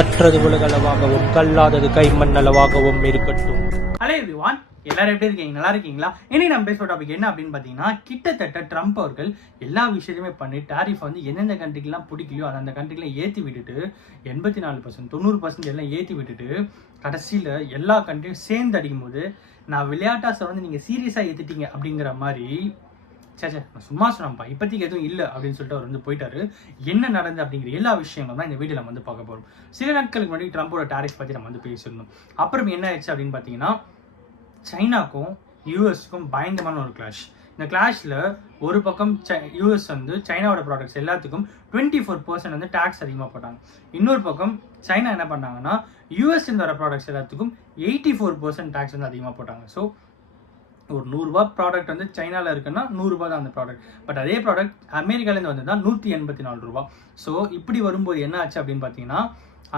கற்றது உலகளவாகவும் கல்லாதது கைமண்ணளவாகவும் இருக்கட்டும். Hello everyone, எல்லாரும் எப்படி இருக்கீங்க? நல்லா இருக்கீங்களா? இன்னைக்கு நம்ம பேசுகிற டாபிக் என்ன அப்படின்னு பார்த்தீங்கன்னா, கிட்டத்தட்ட ட்ரம்ப் அவர்கள் எல்லா விஷயத்தையுமே பண்ணி டாரிஃப் வந்து எந்தெந்த கண்ட்ரிக்கெலாம் பிடிக்கலையோ அந்த கண்ட்ரிக்கெலாம் ஏற்றி விட்டுட்டு 84% 90% எல்லாம் ஏற்றி விட்டுட்டு கடைசியில் எல்லா கண்ட்ரியும் சேர்ந்து அடிக்கும் போது நான் விளையாட்டாசை வந்து நீங்கள் சீரியஸாக ஏற்றிட்டீங்க அப்படிங்கிற மாதிரி சேச்சே நான் சும்மா சொன்னப்பா இப்போதைக்கு எதுவும் இல்லை அப்படின்னு சொல்லிட்டு அவர் வந்து போயிட்டாரு. என்ன நடந்தது அப்படிங்கிற எல்லா விஷயங்களும் தான் இந்த வீடியோ நம்ம வந்து பார்க்க போகிறோம். சில நாட்களுக்கு முன்னாடி ட்ரம்போட டாரிஃப் பற்றி நம்ம வந்து பேசியிருந்தோம். அப்புறம் என்ன ஆயிடுச்சு அப்படின்னு பார்த்தீங்கன்னா, சைனாக்கும் யூஎஸ்க்கும் பயங்கரமான ஒரு கிளாஷ். இந்த கிளாஷில் ஒரு பக்கம் யூஎஸ் வந்து சைனாவோட ப்ராடக்ட்ஸ் எல்லாத்துக்கும் 24% வந்து டேக்ஸ் அதிகமாக போட்டாங்க. இன்னொரு பக்கம் சைனா என்ன பண்ணாங்கன்னா, யூஎஸ் வர ப்ராடக்ட்ஸ் எல்லாத்துக்கும் 84% டேக்ஸ் வந்து அதிகமாக போட்டாங்க. ஸோ ஒரு 100 ரூபா ப்ராடக்ட் வந்து சைனாவில் இருக்குன்னா 100 ரூபா தான் அந்த ப்ராடக்ட். பட் அதே ப்ராடக்ட் அமெரிக்காலேருந்து வந்து தான் 184 ரூபா. ஸோ இப்படி வரும்போது என்ன ஆச்சு அப்படின்னு பார்த்தீங்கன்னா,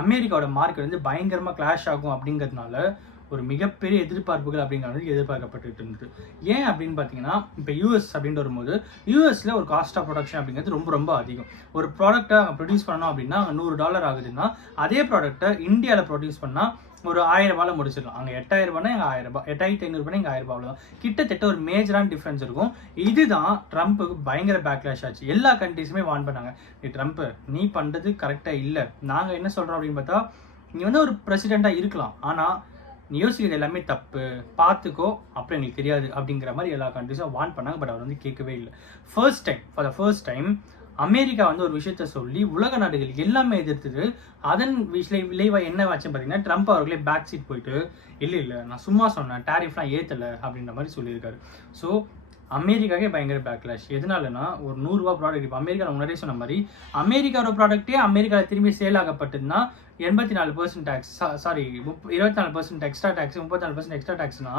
அமெரிக்காவோட மார்க்கெட் வந்து பயங்கரமாக கிளாஷ் ஆகும் அப்படிங்கிறதுனால ஒரு மிகப்பெரிய எதிர்பார்ப்புகள் அப்படிங்கிறது எதிர்பார்க்கப்பட்டு இருந்தது. ஏன் அப்படின்னு பார்த்தீங்கன்னா, இப்போ யூஎஸ் அப்படின்னு வரும்போது யூஎஸில் ஒரு காஸ்ட் ஆஃப் ப்ரொடக்ஷன் அப்படிங்கிறது ரொம்ப ரொம்ப அதிகம். ஒரு ப்ராடக்ட்டை அங்கே ப்ரொடியூஸ் பண்ணணும் அப்படின்னா $100 ஆகுதுன்னா, அதே ப்ராடக்ட்டை இந்தியாவில் ப்ரொடியூஸ் பண்ணால் ஒரு 1000 ரூபாயில் முடிச்சிடலாம். அங்கே 8000 ரூபாய்னா இங்கே 1000 ரூபாய், 8500 ரூபாய் இங்கே 1000 ரூபாய், அவ்வளோதான். கிட்டத்தட்ட ஒரு மேஜரான டிஃப்ரென்ஸ் இருக்கும். இதுதான் ட்ரம்ப்புக்கு பயங்கர பேக்லாஷ் ஆச்சு. எல்லா கண்ட்ரீஸுமே வார்ன் பண்ணாங்க, நீ ட்ரம்ப்பு நீ பண்ணுறது கரெக்டாக இல்லை, நாங்கள் என்ன சொல்கிறோம் அப்படின்னு பார்த்தா, நீ வந்து ஒரு பிரசிடெண்ட்டாக இருக்கலாம், ஆனால் நீ யோசிக்கிறது எல்லாமே தப்பு, பார்த்துக்கோ, அப்புறம் எங்களுக்கு தெரியாது அப்படிங்கிற மாதிரி எல்லா கண்ட்ரிஸும் வார்ன் பண்ணாங்க. பட் அவர் வந்து கேட்கவே இல்லை. For the first time America வந்து ஒரு விஷயத்த சொல்லி உலக நாடுகள் எல்லாமே எதிர்த்தது. அதன் விளைவாக என்ன ஆச்சுன்னு பார்த்தீங்கன்னா, ட்ரம்ப் அவர்களே பேக் சீட் போயிட்டு இல்லை நான் சும்மா சொன்னேன், டேரிஃப்லாம் ஏற்றலை அப்படின்ற மாதிரி சொல்லியிருக்காரு. ஸோ அமெரிக்காவே பயங்கர பேக்லாஷ். எதனாலனா, ஒரு 100 ரூபா ப்ராடக்ட் இப்போ அமெரிக்காவில் முன்னாடியே சொன்ன மாதிரி அமெரிக்காவோட ப்ராடக்டே அமெரிக்காவில் திரும்பி சேல் ஆகப்பட்டதுன்னா 84% tax, sorry 24% extra tax, 34% extra டேக்ஸ்னா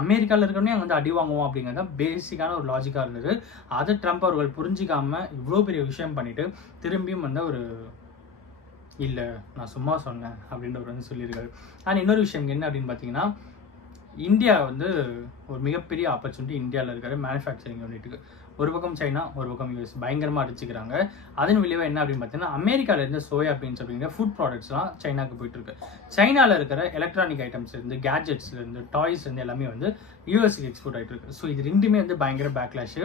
அமெரிக்காவில் இருக்கிறவனே அங்கே வந்து அடி வாங்குவோம் அப்படிங்கிறது தான் பேசிக்கான ஒரு லாஜிக்காக இருந்தது. அதை ட்ரம்ப் அவர்கள் புரிஞ்சிக்காம இவ்வளோ பெரிய விஷயம் பண்ணிட்டு திரும்பியும் வந்து ஒரு இல்லை நான் சும்மா சொன்னேன் அப்படின்றவர் வந்து சொல்லியிருக்காரு. ஆனால் இன்னொரு விஷயம் என்ன அப்படின்னு பார்த்தீங்கன்னா, இந்தியா வந்து ஒரு மிகப்பெரிய ஆப்பர்ச்சுனிட்டி இந்தியாவில் இருக்கிற மேனுஃபேக்சரிங் யூனிட்டுக்கு. ஒரு பக்கம் சைனா, ஒரு பக்கம் யூஎஸ் பயங்கரமாக அடிச்சுக்கிறாங்க. அதன் விளைவாக என்ன அப்படின்னு பார்த்தீங்கன்னா, அமெரிக்காவிலேருந்து சோயா பீன்ஸ் அப்படிங்கிற ஃபுட் ப்ராடக்ட்ஸ்லாம் சைனாக்கு போயிட்டுருக்கு. சைனாவில் இருக்கிற எலக்ட்ரானிக் ஐட்டம்ஸ்லேருந்து, கேட்ஜெட்ஸ்லேருந்து, டாய்ஸ்லேருந்து எல்லாமே வந்து யூஎஸ்க்கு எக்ஸ்போர்ட் ஆகிட்டு இருக்கு. ஸோ இது ரெண்டுமே வந்து பயங்கர பேக்லாஷ்.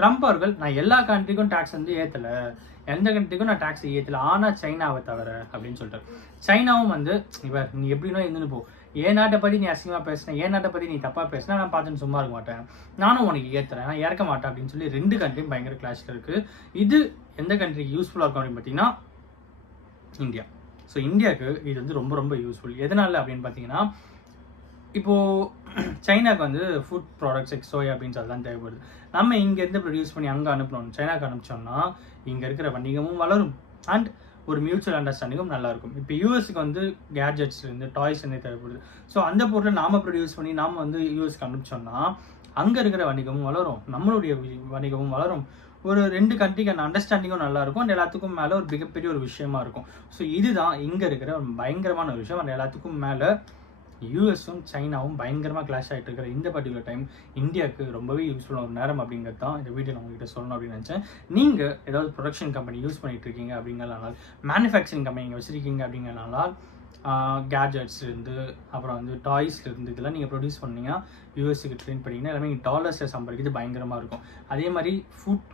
ட்ரம்ப் அவர்கள் நான் எல்லா கண்ட்ரிக்கும் டேக்ஸ் வந்து ஏற்றலை, எந்த கண்ட்ரிக்கும் நான் டேக்ஸ் ஏற்றலை, ஆனால் சைனாவை தவிர அப்படின்னு சொல்லிட்டாரு. சைனாவும் வந்து இவர் நீ எப்படின்னா இருந்துன்னு போ, என் நாட்டை பற்றி நீ அசிங்கமாக பேசினேன், என் நாட்டை பற்றி நீ தப்பாக பேசினா நான் பார்த்துன்னு சும்மா இருக்க மாட்டேன், நானும் உனக்கு ஏற்றுறேன், நான் இறக்க மாட்டேன் அப்படின்னு சொல்லி ரெண்டு கண்ட்ரியும் பயங்கர கிளாஷில் இருக்குது. இது எந்த கண்ட்ரிக்கு யூஸ்ஃபுல்லாக இருக்கும் அப்படின்னு பார்த்தீங்கன்னா, இந்தியா. ஸோ இந்தியாவுக்கு இது வந்து ரொம்ப ரொம்ப யூஸ்ஃபுல். எதனால அப்படின்னு பார்த்தீங்கன்னா, இப்போது சைனாக்கு வந்து ஃபுட் ப்ராடக்ட்ஸ் சோயா பீன்ஸ் அதெல்லாம் தேவைப்படுது. நம்ம இங்கேருந்து ப்ரொடியூஸ் பண்ணி அங்கே அனுப்பணும், சைனாக்கு அனுப்பிச்சோம்னா இங்கே இருக்கிற வணிகமும் வளரும் அண்ட் ஒரு மியூச்சுவல் அண்டர்ஸ்டாண்டிங்கும் நல்லாயிருக்கும். இப்போ யூஎஸ்க்கு வந்து கேட்ஜெட்ஸ்லேருந்து டாய்ஸ்லேருந்து தேவைப்படுது. ஸோ அந்த பொருளை நாம் ப்ரொடியூஸ் பண்ணி நாம் வந்து யூஎஸ்க்கு அனுப்பிச்சோம்னா அங்கே இருக்கிற வணிகமும் வளரும், நம்மளுடைய வணிகமும் வளரும், ஒரு ரெண்டு கண்ட்ரிக்கான அண்டர்ஸ்டாண்டிங்கும் நல்லாயிருக்கும் அண்ட் எல்லாத்துக்கும் மேலே ஒரு மிகப்பெரிய ஒரு விஷயமா இருக்கும். ஸோ இதுதான் இங்கே இருக்கிற ஒரு பயங்கரமான ஒரு விஷயம். அண்ட் எல்லாத்துக்கும் மேலே யூஎஸும் சைனாவும் பயங்கரமாக கிளாஷ் ஆகிட்டு இருக்கிற இந்த பர்டிகுலர் டைம் இந்தியாவுக்கு ரொம்பவே யூஸ்ஃபுல்லான ஒரு நேரம் அப்படிங்கிறது தான் இந்த வீடியோ நான் உங்ககிட்ட சொல்லணும் அப்படின்னு நினச்சேன். நீங்கள் ஏதாவது ப்ரொடக்ஷன் கம்பெனி யூஸ் பண்ணிட்டு இருக்கீங்க அப்படிங்கிறனால, மேனுஃபேக்சரிங் கம்பெனி நீங்கள் வச்சுருக்கீங்க அப்படிங்கிறனால, கேட்ஜெட்ஸ்லேருந்து அப்புறம் வந்து டாய்ஸ்லேருந்து இதெல்லாம் நீங்கள் ப்ரொடியூஸ் பண்ணிங்கன்னா யூஎஸ்க்கு ட்ரெயின் பண்ணிங்கன்னா எல்லாமே டாலர்ஸில் சம்பாதிக்கிறது பயங்கரமாக இருக்கும். அதே மாதிரி ஃபுட்,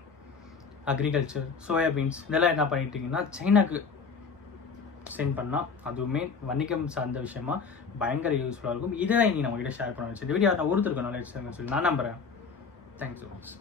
அக்ரிகல்ச்சர், சோயாபீன்ஸ் இதெல்லாம் என்ன பண்ணிட்டீங்கன்னா சைனாக்கு சென்ட் பண்ணால் அதுவுமே வணிகம் சார்ந்த விஷயமா பயங்கர யூஸ்ஃபுல்லாக இருக்கும். இதை இனி நம்ம கிட்ட ஷேர் பண்ண வச்சு இந்த வீடியோ நான் ஒருத்தருக்கு நாலேஜ் சொல்லி நான் நம்புகிறேன். Thanks so much.